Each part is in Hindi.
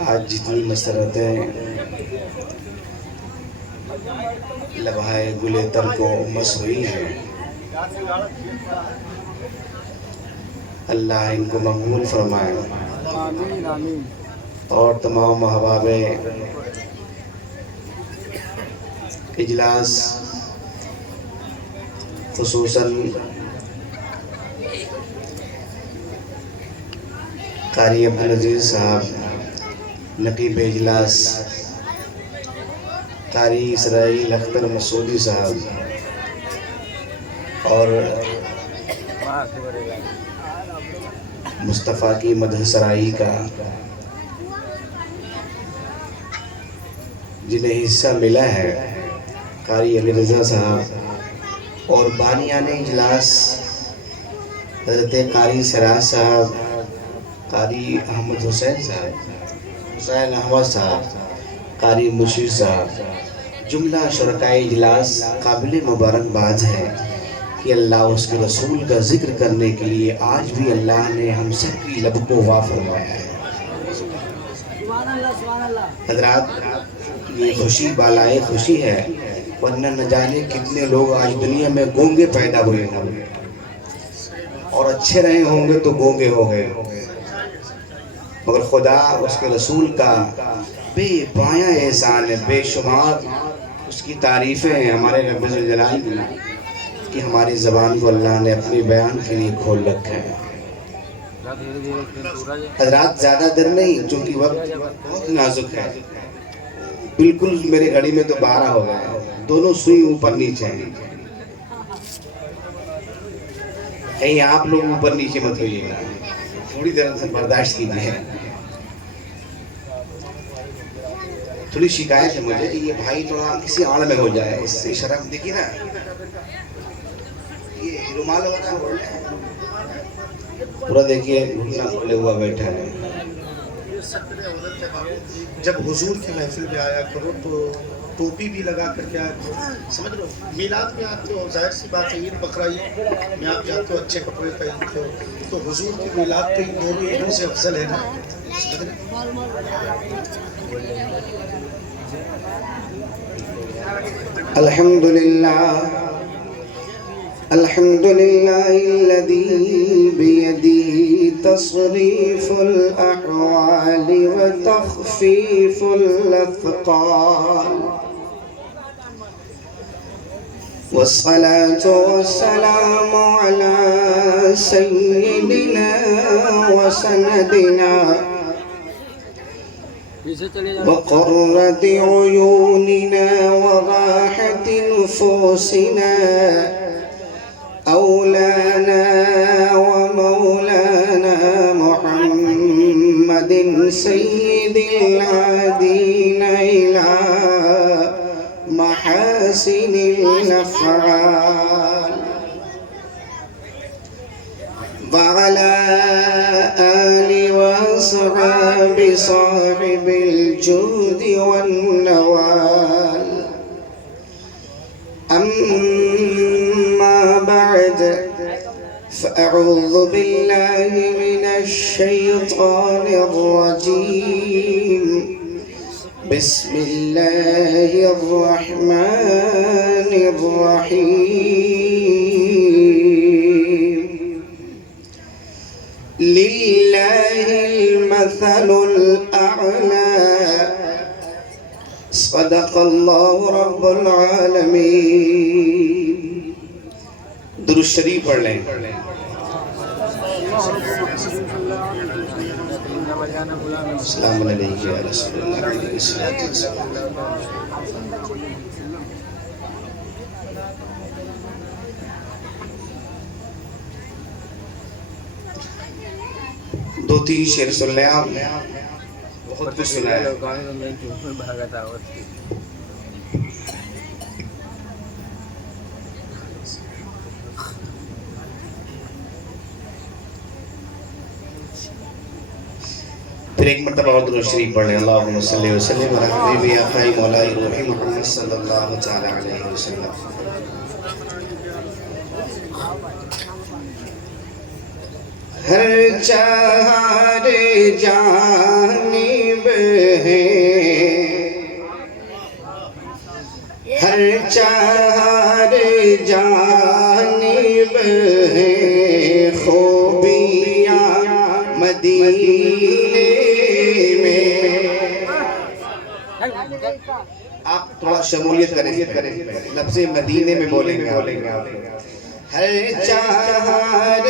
आज जितनी मसरतें लम्हाए गुले तर को मस हुई हैं, अल्लाह इनको मकबूल फरमाए। आमीन आमीन। और तमाम अहबाबे इजलास, खुसूसन कारी अब्दुल अजीज साहब, नकीब इजलास कारी इसराइल अख्तर मसूदी साहब, और मुस्तफ़ा की मदहसराई का जिन्हें हिस्सा मिला है, कारी अली रज़ा साहब और बानियान इजलास हज़रत कारी सिराज साहब, कारी अहमद हुसैन साहब, हुसैन अहमद साहब, कारी मुशीर साहब, जुमला शुरकाए इजलास काबिल मुबारकबाद है कि अल्लाह उसके रसूल का जिक्र करने के लिए आज भी अल्लाह ने हम सब की लब को वाफ़ फरमाया है। हज़रात, ये खुशी बालाए खुशी है, वरना न जाने कितने लोग आज दुनिया में गूंगे पैदा हुए होंगे और अच्छे रहे होंगे तो गूंगे हो गए, मगर खुदा उसके रसूल का बेपाया एहसान है, बेशुमार उसकी तारीफ़ें हैं हमारे रब ज़ुल जलाल की कि हमारी ज़बान को अल्लाह ने अपने बयान के लिए खोल रखा है। हज़रात, ज़्यादा देर नहीं, चूँकि वक्त बहुत नाजुक है। बिल्कुल मेरी घड़ी में तो 12 हो गए, दोनों सुई ऊपर नीचे हैं। कहीं आप लोग ऊपर नीचे मत होइएगा, थोड़ी देर से बर्दाश्त कीजिए। थोड़ी शिकायत है मुझे कि ये भाई थोड़ा किसी आड़ में हो जाए, इससे शर्म देखिए ना, ये रुमाल वगैरह पूरा देखिए घुटना खोले हुआ बैठा है। जब हुजूर की महफिल में आया करो तो टोपी भी लगा करके आया करो, समझ लो। मिलाद में आते हो, जाहिर सी बात है, ईद बकरा ईद में आप जाते हो, अच्छे कपड़े पहनते हो, तो हुजूर की मिलाद तो इन दोनों ईदों से अफजल है ना। अल्हम्दुलिल्लाह अल्हम्दुलिल्लाहिल्लज़ी बियदिही तस्रीफुल अहवालि व तख़फ़ीफ़ुल अथक़ाल, वस्सलातु वस्सलामु अला सय्यिदिना व सनदिना वक़ुर्रति उयूनिना व राहति नुफूसिना औलाना व मौलाना मुहम्मदिन सय्यिदिल आदीना इला महासिनिल अफ़आल व अला आलि व अस्हाबि साहिबिल जूदि वन नवाल। अम्मा बअद फ़अऊज़ु बिल्लाहि मिनश शैतानिर रजीम। बिस्मिल्लाहिर रहमानिर रहीम। लिल्लाहिल मसलुल अअला। सदक़ल्लाहु रब्बुल आलमीन। दुरूद शरीफ पढ़ लें। अस्सलामु अलैकुम या रसूलल्लाह अलैहि सल्लल्लाहु अलैहि वसल्लम। दो तीन शेर सुन लें आप, बहुत कुछ सुना है। फिर एक मरतबा और दुरूद शरीफ पढ़ लें। अल्लाहुम्मा सल्लि व सल्लिम अला हबीबी आक़ाई मौलाई रूही मुहम्मद सल्लल्लाहु तआला अलैहि वसल्लम। हर चार जानिब है, हर चार जानिब है खूबियाँ मदीने में। आप थोड़ा शमूलियत करें, लफ्ज़े मदीने में बोलेंगे। हर चार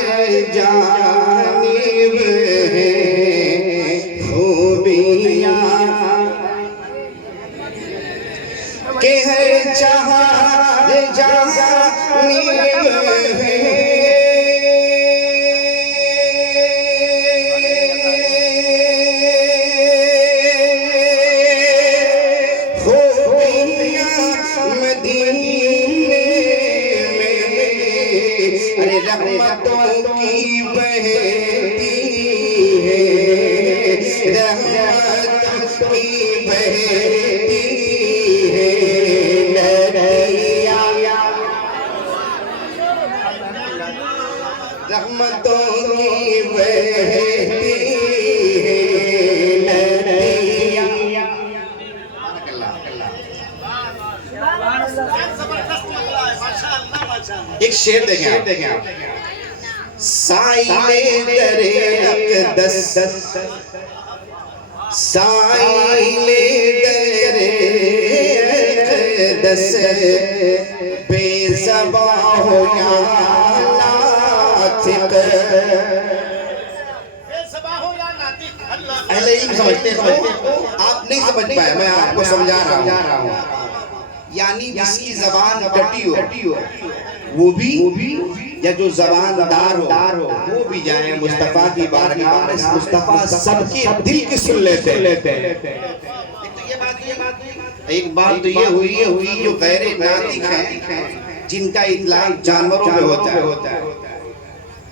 जानिब है खूबियाँ के, हर चार जानिब है रहमतों की बहती है, रहमतों की बहती है नदियाँ, रहमतों की बहती है नदियाँ। एक शेर देखें आप। साइले दरे अक़दस, साइले दरे अक़दस बेज़बां हो या नातिक़, अहले इल्म समझते हैं, आप नहीं समझ पाए, मैं आपको समझा रहा हूँ। यानी जिसकी ज़बान कटी हो वो भी, या जो ज़बानदार हो वो भी जाए मुस्तफ़ा की बारगाह में। मुस्तफ़ा सबके दिल की सुन लेते हैं। एक बात तो ये हुई जो गैरे नातिक़ हैं जिनका इतलाक़ जानवरों में होता है।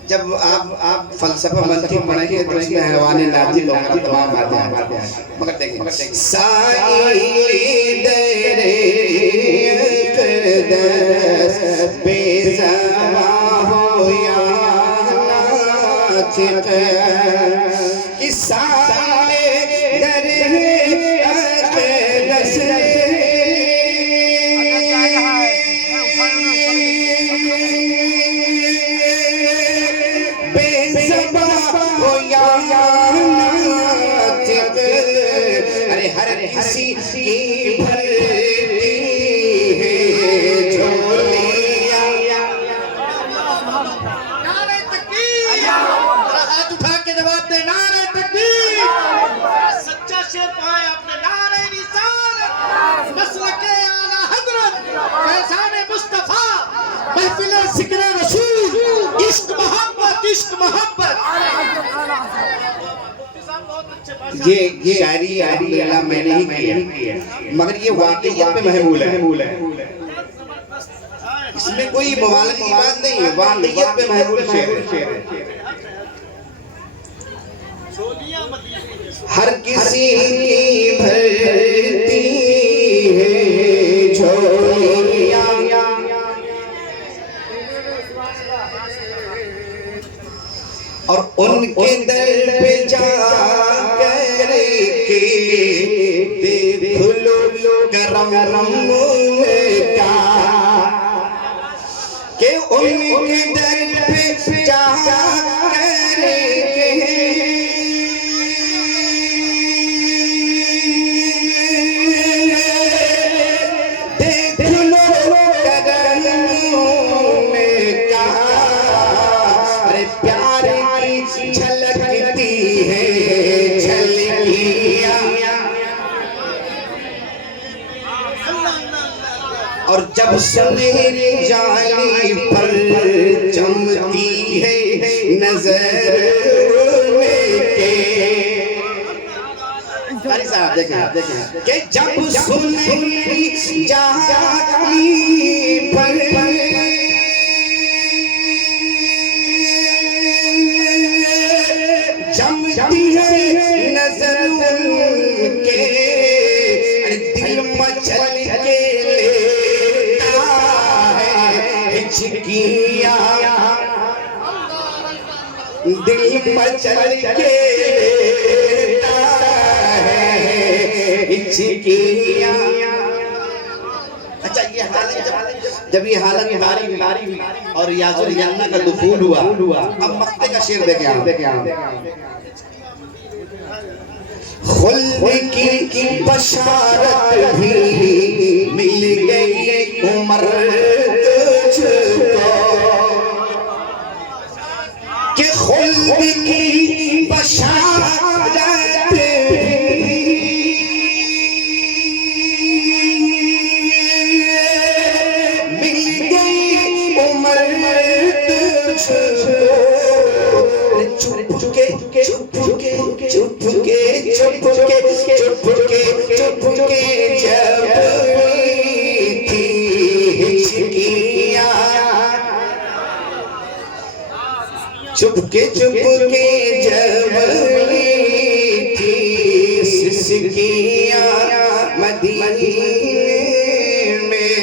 जब आप फलसफा मंतिक़ पढ़ेंगे तो इसमें हैवान नातिक़ वगैरह तमाम बातें हैं। मगर देखें साइले दरे अक़दस बेज़बां हो या नातिक़, कि साइले दरे अक़दस हर किसी की भरती है झोलियाँ। नारे तकबीर, हाथ उठा के जवाब दे, नारे तकबीर। सच्चा शेर पाए आपने, नारे रिसालत, मसलके आला हज़रत, फैज़ाने मुस्तफ़ा, महफ़िले ज़िक्र रसूल, इश्क मोहब्बत, इश्क मोहब्बत। ये शायरी अल्हम्दुलिल्लाह मैंने ही किया, मगर ये वाक़इयत पे महमूल है। इसमें कोई मुबालग़े की बात नहीं है, वाक़इयत पे महमूल शेर है। हर किसी की भरती है झोलियाँ, और उनके दर पे जा कर के देख लो करम का, के उनके दर पे जा कर के देख लो करम का। अरे प्यार झलकती है झलकियाँ, और जब सुनहरी जाली पर चमकती है नजर के। साहब देखें कि जब सुनहरी जाली पर जमती है नजर उनके, दिल मचल के लेता है हिचकियाँ। दिल मचल के हिचकियां। अच्छा, ये हालत जब ये हालत तारी हुई और याजुल जन्नत का दुखूल हुआ, अब मक्ते का शेर देखे खुल्द की बशारत भी मिल गई उमर तुझको, कि खुल्द की बशारत चुपके जब थी सिसकियां मदीने में।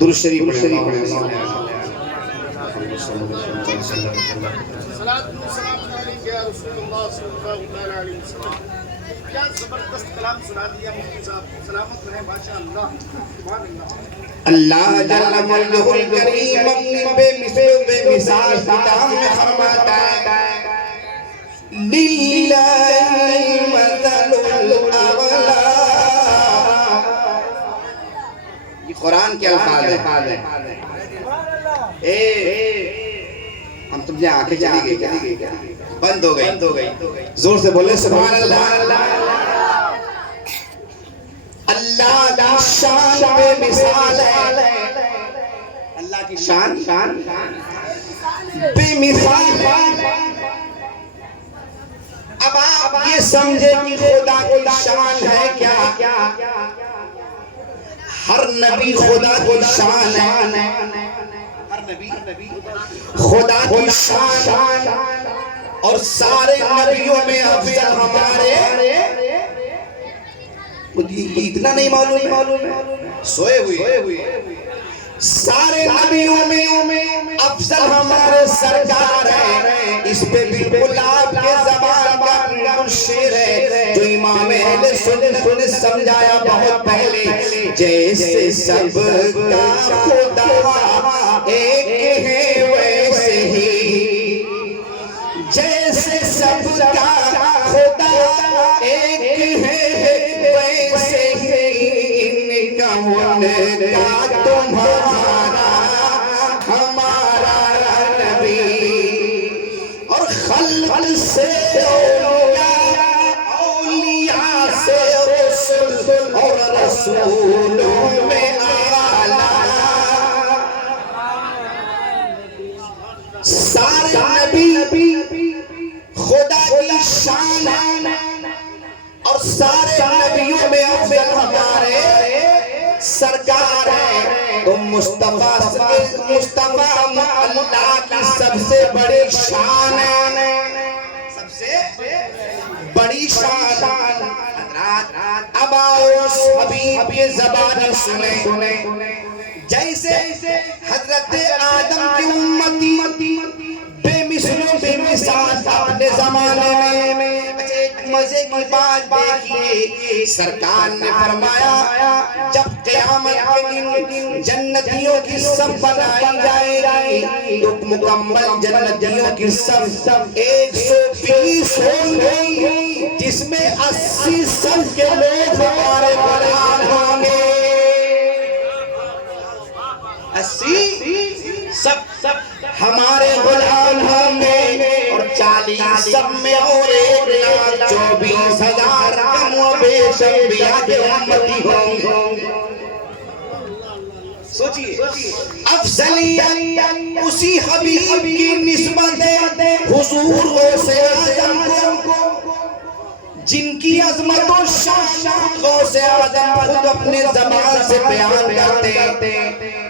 दुरूद शरीफ क्या जबरदस्त कलाम सुना दिया मुफ्ती साहब, सलामत रहे माशाअल्लाह, सुभान अल्लाह। अल्लाह जल्ल मल्लहुल करीम अपनी बेमिसाल किताब में फरमाता है, लिल्लाहिल मसलुल अअला। ये कुरान के अल्फाज है। हम तुम आंखें चली गई क्या? बंद हो गई। जोर से बोले सुभान अल्लाह। अल्लाह की शान बेमिसाल है, अल्लाह की शान बेमिसाल है। अब आप ये समझे कि खुदा की शान है क्या? हर नबी खुदा की शान है, हर नबी खुदा की शान, और सारे नबियों में अफजल हमारे। इतना नहीं मालूम है, सोए हुए सारे नबियों में अफजल हमारे सरकार है। इस पे बिल्कुल आपके ज़बान का शेर है जो इमाम अहले सुन्नत ने समझाया बहुत पहले, जैसे सबका खुदा एक है वैसे ही, जैसे सबका खुदा एक है वैसे ही इनका उनका तुम्हारा हमारा नबी। और खल्क से औलिया से रसूल और रसूलों में आला, सारे नबी खुदा की शान है और सारे नबियों में अफजल हमारे सरकार है। तो मुस्तफा अल्लाह की सबसे बड़ी शान है, सबसे बड़ी शान। अब आओ हबीब की ज़बान सुने, जैसे हजरत आदम की उम्मती बेमिसलों बेमिसाल अपने जमाने में। मजे की बात देखिए, सरकार ने फरमाया जब क़यामत के दिन जन्नतियों की सब बनाई जाएगी तो मुकम्मल जन्नतियों की सब 120 होंगे, जिसमें 80 सब के लोग हमारे गुलाम होंगे। 80 सब हमारे गुलाम होंगे और 40 सब में और 1,24,000 उम्मती होंगे। सोचिए, अफजलियत उसी हबीब की निस्बत हुजूर गौसे आज़म को, जिनकी अज़मत और शान गौसे आज़म खुद अपने ज़बान से बयान करते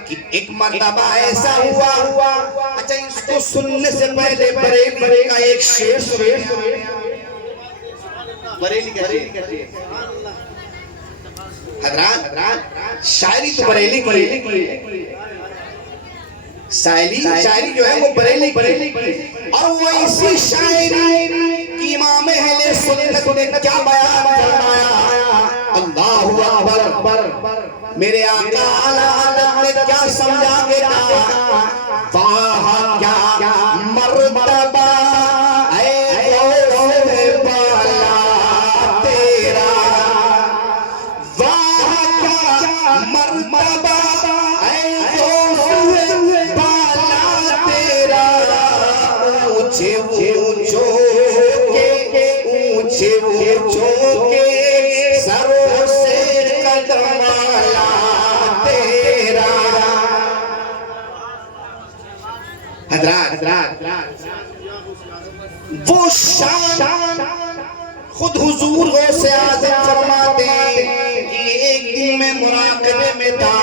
कि एक मर्तबा ऐसा हुआ। अच्छा, इसको सुनने से पहले बरेली का एक शेर बरेली का हजरात, शायरी तो बरेली की। शायरी जो है वो बरेली की, और वो इसी शायरी की इमाम अहले सुन्नत ने क्या बयान फरमाया, अल्लाहु अकबर। मेरे आका आला हज़रत ने क्या समझा के कहा, वाह क्या मर्तबा वो शान खुद हुजूर गौसे आज़म फरमाते कि एक दिन मैं मुराकबे में था,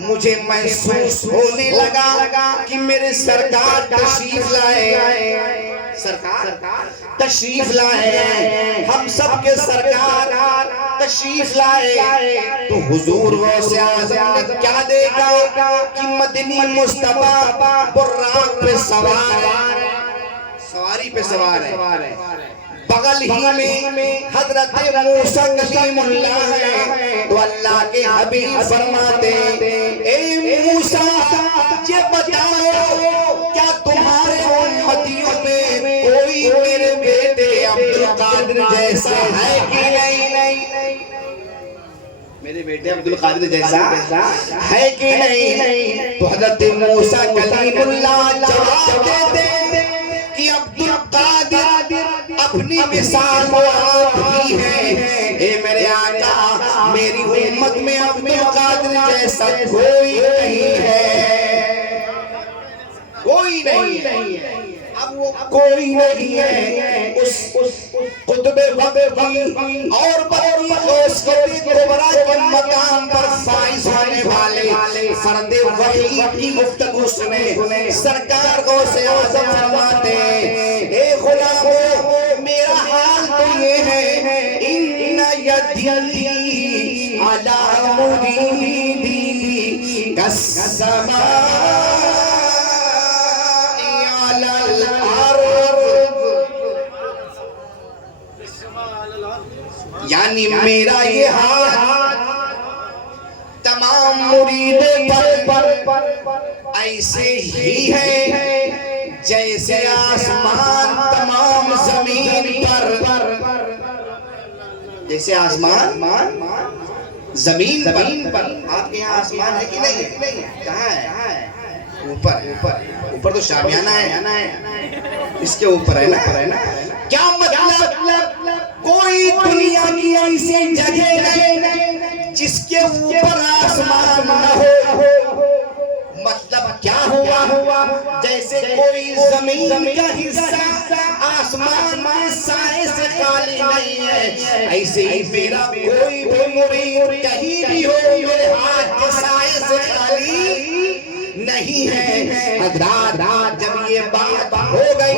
मुझे महसूस होने लगा कि मेरे सरकार तशरीफ लाए, सरकार तशरीफ लाए, हम सब के सरकार तशरीफ लाए। तो हुजूर गौसे आज़म ने क्या देखा कि मदनी मुस्तफा बुर्राक पे सवार है, सवारी पे सवार है, बगल ही में हजरत मूसा कलीमुल्लाह है। तो अल्लाह के हबीब फरमाते, ए मूसा ये बताओ क्या तुम्हारे उम्मतियों में कोई मेरे बेटे अब्दुल कादिर जैसा है कि नहीं, मेरे बेटे अब्दुल कादिर जैसा है कि नहीं। तो हजरत मूसा कलीमुल्लाह जवाब देते कि अब्दुल कादिर अपनी मिसाल आप ही है। ए मेरे आका, मेरी उम्मत में अब्दुल कादिर जैसा कोई नहीं है, कोई नहीं है। अब वो कोई नहीं है उस कुतुबे वक़्त और बड़ी कुबरा के मकाम पर फाइज होने वाले फर्दे वही की गुफ्तगू सुने। सरकार गौसे आज़म फरमाते, ए गुलामो मेरा हाल तो ये है, इन्ना यदी अला मुरीदी कसमा यानी मेरा ये हाथ तमाम मुरीदों पर ऐसे ही है जैसे आसमान तमाम जमीन पर, जैसे आसमान जमीन पर। आपके यहाँ आसमान है कि नहीं है? कहाँ है? ऊपर तो शामियाना है, इसके ऊपर है ना। क्या मतलब कोई दुनिया की ऐसी जगह नहीं जिसके ऊपर आसमान न हो। मतलब क्या हुआ, जैसे कोई जमीन का हिस्सा आसमान में साए से खाली नहीं है, ऐसे ही मेरा कोई भी मुरीद कहीं भी हो मेरे हाथ के साए से खाली नहीं है। हज़रात जब ये बात हो गई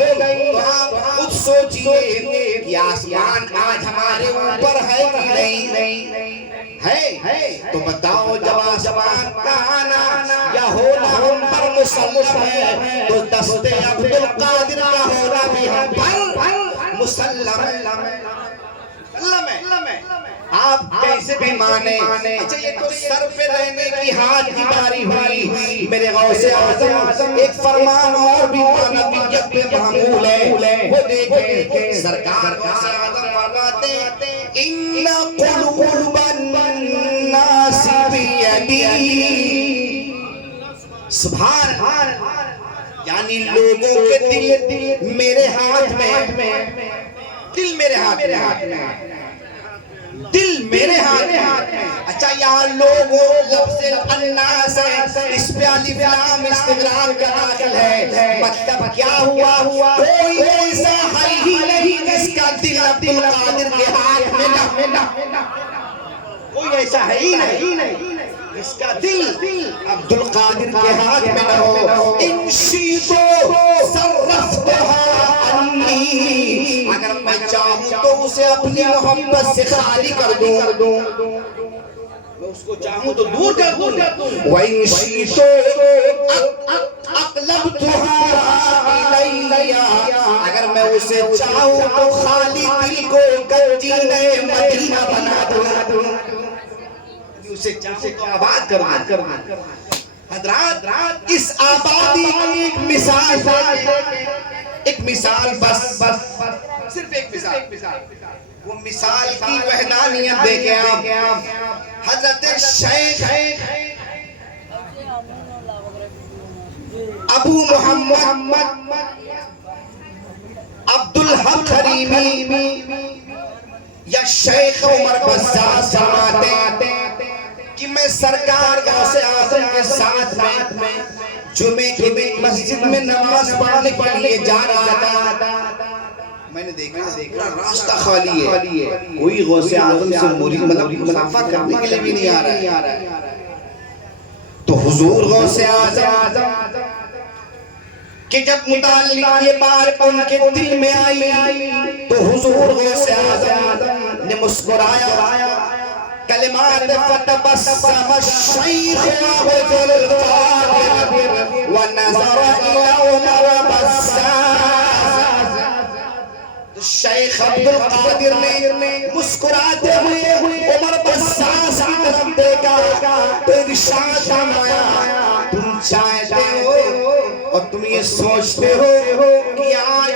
तो आप खुद सोचिए कि आसमान आज हमारे ऊपर है कि नहीं है। तो बताओ जब आसमान का आना या होना हम पर मुसल्लम है, तो दस्ते अब्दुल कादिर का होना भी हम पर मुसल्लम है। आप कैसे भी माने। अच्छा ये तो सर पे रहने की हाथ की बारी हुई। मेरे गौसे आज़म एक फरमान और भी मानवियत पे मामूल है, वो देखें। सरकार गौसे आज़म फरमाते, इन्ना कुलूबन नासी बियदी, सुभान, यानी लोगों के दिल मेरे हाथ में, दिल मेरे हाथ में, दिल मेरे हाथ में। अच्छा यहाँ लोगों लफ्ज़ अन्नास है, इस पे अलिफ लाम इस्तिग़राक़ का दाखिल है। मतलब क्या हुआ, कोई ऐसा है ही नहीं जिसका दिल अब्दुल कादिर के हाथ में ना, कोई ऐसा है ही नहीं इसका दिल अब्दुल कादिर के हाथ में न हो। इंशीतो सर्रफ़्तुहा अन्नी, अगर मैं चाहूँ तो उसे अपनी मोहब्बत से खाली कर दूं, मैं उसको चाहूं तो दूर कर दूं वही तो अकलब तुहाइया, अगर मैं उसे चाहूं तो खाली दिल को गंजीने मदीना बना दूं, उसे चाहूं तो आबाद कर दूं। हजरात इस आबादी की एक मिसाल बस सिर्फ एक मिसाल, वो मिसाल की वहदानियत देखे आप। हजरत शेख अबू मोहम्मद अब्दुल हक करीमी या शेख उमर बज़्ज़ाज़ फरमाते कि मैं सरकार गौसे आज़म के साथ में जुमे के दिन मस्जिद में नमाज पढ़ने के लिए जा रहा था। मैंने देखा पूरा रास्ता खाली है, कोई गौसे आज़म से मुरीद मतलब मुसाफा करने के लिए भी नहीं आ रहा है। तो हुजूर गौसे आज़म कि जब मुताल्लिक ये बात उनके दिल में आई तो हुजूर गौसे आज़म ने मुस्कुराया, कलिमात फतबस्सम अश-शैख़ अब्दुल क़ादिर व नज़र इला उमर बज़्ज़ाज़। तो शेख अब्दुल क़ादिर ने मुस्कुराते हुए उमर बज़्ज़ाज़ की तरफ देखा तो इरशाद फरमाया, तुम चाहते हो और तुम ये सोचते हो कि आज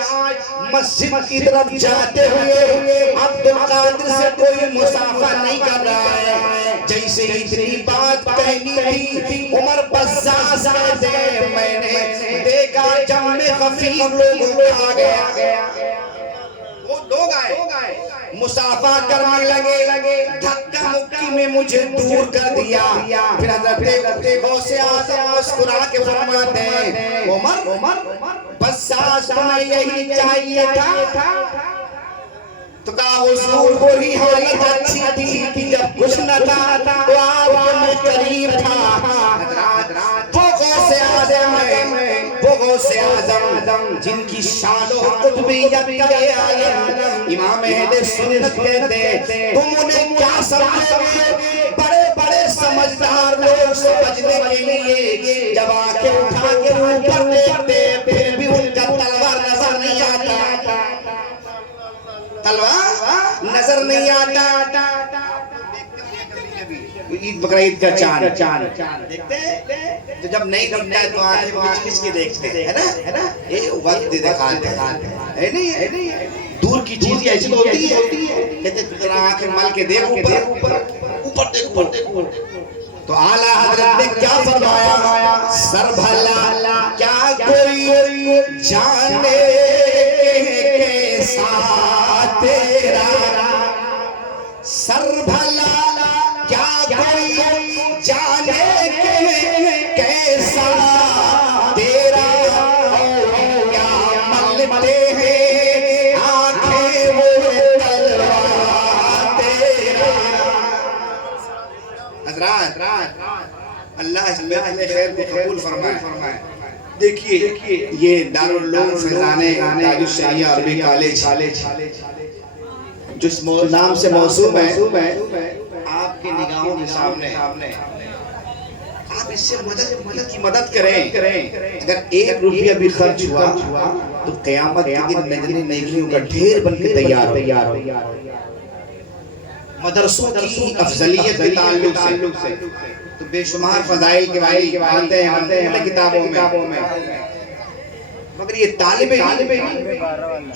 मस्जिद की तरफ जाते हुए अब्दुल कादिर से कोई मुसाफा नहीं कर रहा है। जैसे इतनी बात कहनी थी उमर बज़्ज़ाज़ कहते मैंने देखा जम्मे गफीर लोग आ गया, वो लोग आए मुसाफा करने लगे, धक्का मुक्की में मुझे दूर कर दिया। फिर हज़रत गौसे आज़म मुस्कुरा के फरमाते हैं, उमर बज़्ज़ाज़ तुम्हें यही चाहिए था? तो कहा हुजूर वही हालत अच्छी थी कि जब कुछ न था तो आपके मुँह करीब था। वो गौसे आज़म जिनकी शान और कुतुबियत का इमाम अहले सुन्नत कहते तुम उन्हें क्या समझोगे? बड़े बड़े समझदार लोग समझने के लिए जब आंखें उठा के ऊपर देखते फिर भी उनका तलवार नजर नहीं आता, तलवार नजर नहीं आता। ईद बकरीद का चांद देखते तो जब नहीं दिखता है तो आंखें किसकी देखते हैं, है ना? ये वक्त दिखाते है नहीं, दूर की चीज ऐसी तो होती है, कहते तेरा आंखें मल के देख ऊपर देख। तो आला हज़रत ने क्या फरमाया, सर भला क्या कोई जाने कैसा तेरा, सर भला क्या कोई जाने कैसा तेरा, क्या मलते हैं आंखें वो तलवार तेरा। हज़रात अल्लाह इसमें खैर को कबूल फरमाए। देखिए ये दारुल उलूम फैज़ाने ताजुश शरिया अरबी कॉलेज जिस नाम से मौसूम है आपकी निगाहों के सामने, आप इससे मदद करें। अगर 1 रुपया भी खर्च हुआ तो क़यामत के दिन नजरी नेकियों का ढेर बन के तैयार हो। मदरसों की अफजलियत के ताल्लुक से तो बेशुमार फज़ाइल के बारे में आते हैं किताबों में, मगर ये तालिब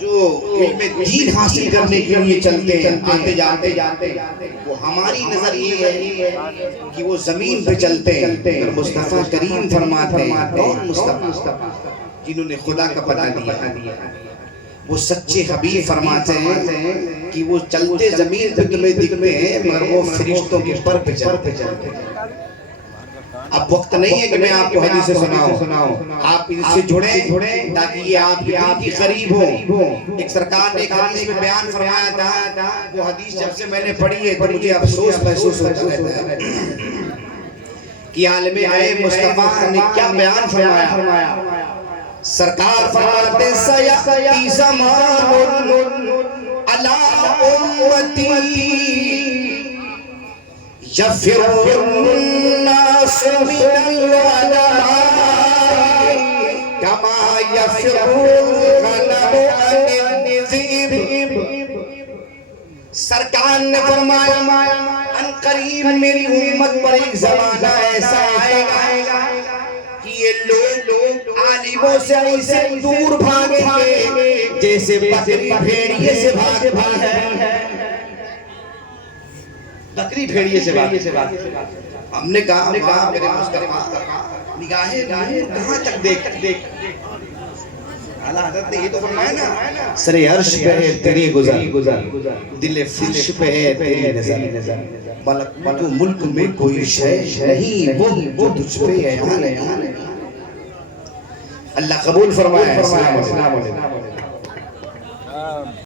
जो इल्म दीन हासिल करने के लिए चलते हैं आते जाते वो हमारी नजर ये है कि वो जमीन पे चलते हैं। मुस्तफा करीम फरमाते हैं और मुस्तफा जिन्होंने खुदा का पता दिया, वो सच्चे हबीब फरमाते हैं कि वो चलते जमीन पे तुम्हें दिखते हैं मगर वो फरिश्तों के पर पे चलते हैं। अब वक्त नहीं है कि मैं आपको हदीसें सुनाऊं, आप इनसे जुड़े ताकि ये आपके करीब हो। एक सरकार ने एक हदीस में बयान फरमाया था, वो हदीस जब से मैंने पढ़ी है तो मुझे अफसोस महसूस होता रहता है कि आलम आए मुस्तफा ने क्या बयान फरमाया। सरकार फरमाते सयती ज़मानुन अला उम्मती यफ़िरुन्नास मिनल अदमाई कमा यफ़िरुल गनमु अनिज़्ज़िब। सरकार ने फरमाया अनकरीब मेरी उम्मत पर एक ज़माना ऐसा आएगा कि ये लोग आलिमों से ऐसे दूर भागेंगे जैसे बकरी भेड़िए से भागे। बकरी भेड़िए से भागे। हमने कहा वाह मेरे मुस्तफा, निगाहें कहाँ तक देख। आला हज़रत ने ये तो फरमाया ना, सरे अर्श पे है तेरी गुज़र, दिल फर्श पे है तेरी नज़र, मलक मुल्क में कोई शय नहीं वो तुझ पे है। अल्लाह कबूल फरमाए। अस्सलाम वालेकुम।